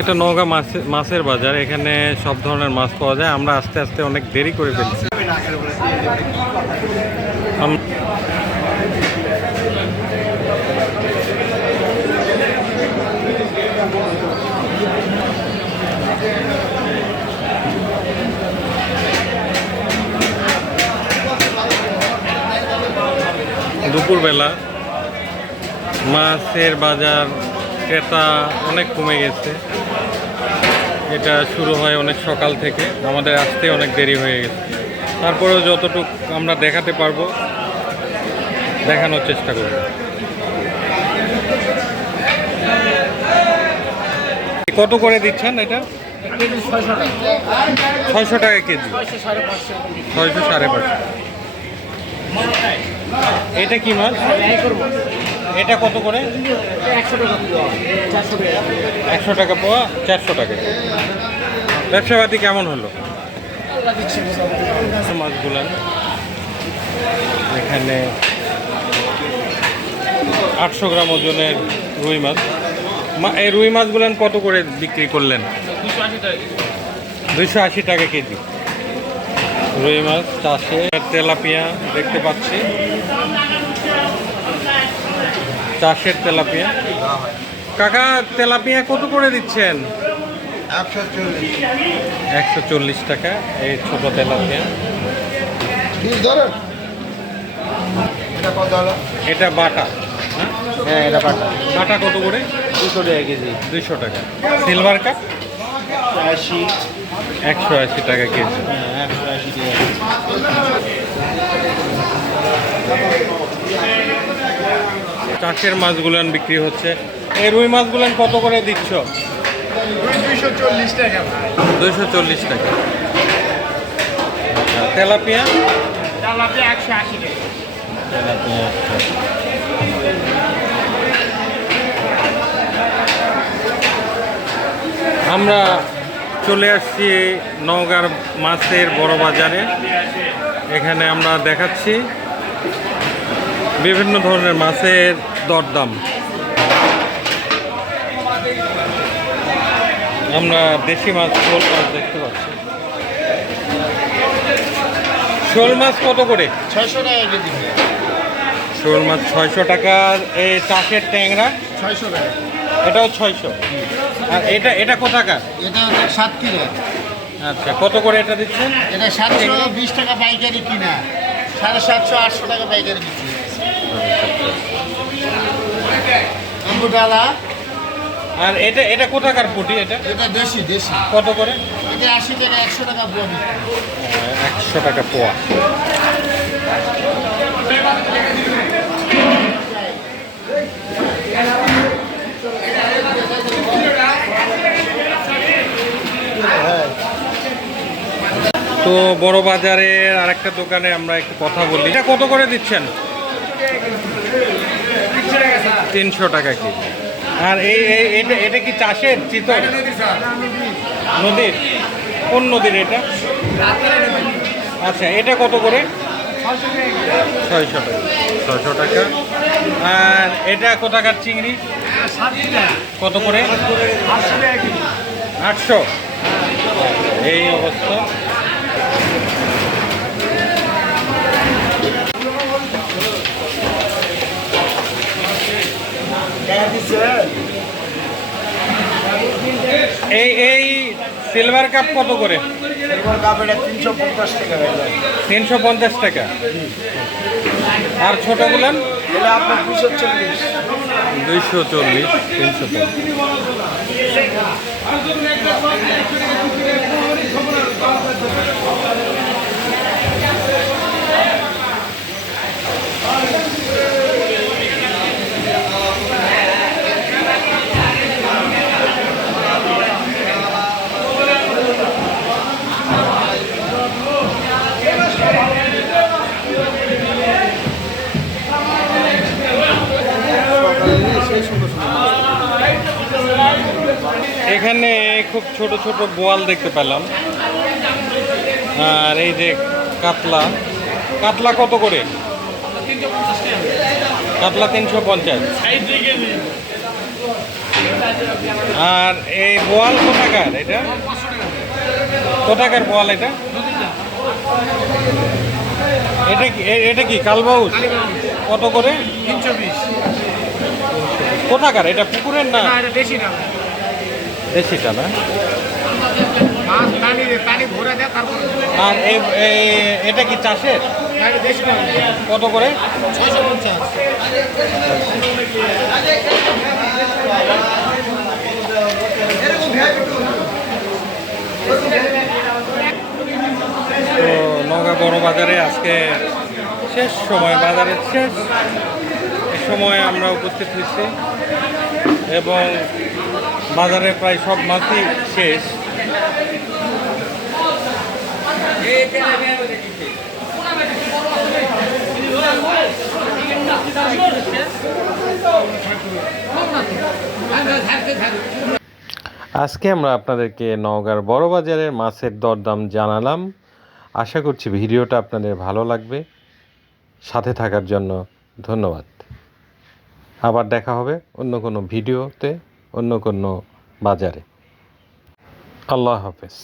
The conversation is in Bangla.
এটা নওগাঁ মাছের বাজার। এখানে সব ধরনের মাছ পাওয়া যায়। আমরা আস্তে আস্তে অনেক দেরি করে ফেলছি। দুপুরবেলা মাছের বাজার ক্রেতা অনেক কমে গেছে। এটা শুরু হয় অনেক সকাল থেকে, আমাদের আসতে অনেক দেরি হয়ে গেছে। তারপরেও যতটুকু আমরা দেখাতে পারবো দেখানোর চেষ্টা করব। কত করে দিচ্ছেন এটা? 600 টাকা কেজি। 600 550। এটা কি মাছ? এটা কত করে? 100 টাকা পোয়া, 400 টাকা। ব্যবসাপাতি কেমন হলো? মাছগুলো এখানে 800 গ্রাম ওজনের রুই মাছ। এই রুই মাছগুলো কত করে বিক্রি করলেন? 280 টাকা কেজি রুই মাছ। চাষে তেলাপিয়া দেখতে পাচ্ছি, চাষের তেলাপিয়া। কাকা, তেলাপিয়া কত করে দিচ্ছেন? 140 টাকা এই ছোট তেলাপিয়া। এটা বাটা। হ্যাঁ, এটা বাটা। বাটা কত করে? 200 টাকা কেজি। 200 টাকা। Silver cup 180। 180 টাকা কেজি। 180 টাকা। চাষের মাছগুলান বিক্রি হচ্ছে। এই রুই মাছগুলান কত করে দিচ্ছ? 240 টাকা। 240 টাকা। তেলাপিয়া? তেলাপিয়া 180 টাকা। তেলাপিয়া। আমরা চলে আসছি নওগাঁর মাছের বড় বাজারে। এখানে আমরা দেখাচ্ছি বিভিন্ন ধরনের মাছের দরদাম। আমরা দেশি মাছ, শোল মাছ দেখতে পাচ্ছি। শোল মাছ কত করে? 600 টাকা কেজি। শোল মাছ 600 টাকার। এই চাষের ট্যাংরা 600 টাকা। এটাও 600। আর এটা কোথাকার? এটা 7 কিলো। আচ্ছা, কত করে এটা দিচ্ছেন? এটা 720 টাকা পাইকারি কিনা, 750 800 টাকা পাইকারি বিক্রি। ডালা। আর এটা কোথাকার পুঁটি? এটা দেশি। কত করে? এটা 80 টাকা, 100 টাকা পোয়া। 100 টাকা পোয়া। তো বড় বাজারের আরেকটা দোকানে আমরা একটু কথা বলি। এটা কত করে দিচ্ছেন? 300 টাকা কেজি। আর এটা কি চাষের চিতল? নদীর? কোন নদীর এটা? আচ্ছা, এটা কত করে? 600 টাকা। 600 টাকা। আর এটা কোথাকার চিংড়ি? কত করে? 800। এই অবস্থা। এই সিলভার কাপ কত করে? সিলভার কাপ এটা 350 টাকা। 350 টাকা। আর ছোটগুলো? এটা আপনার 240। 240, 350। এখানে খুব ছোট ছোট বোয়াল দেখতে পেলাম। আর এই যে কাতলা। কাতলা কত করে? কাতলা 350। আর এই বোয়াল কোথাকার এটা? কোথাকার বোয়াল এটা? এটা কি কালবাউস? কত করে? 320। কোথাকার এটা? পুকুরের না দেশিটা না? আর এটা কি চাষের? কত করে? 650। তো নওগাঁ বড় বাজারে আজকে শেষ সময়, বাজারের শেষ সময় আমরা উপস্থিত হয়েছি এবং বাজারে প্রায় সব মাছই শেষ। আজকে আমরা আপনাদেরকে নওগাঁর বড় বাজারের মাছের দরদাম জানালাম। আশা করছি ভিডিওটা আপনাদের ভালো লাগবে। সাথে থাকার জন্য ধন্যবাদ। আবার দেখা হবে অন্য কোনো ভিডিওতে, অন্য কোনো বাজারে। আল্লাহ হাফেজ।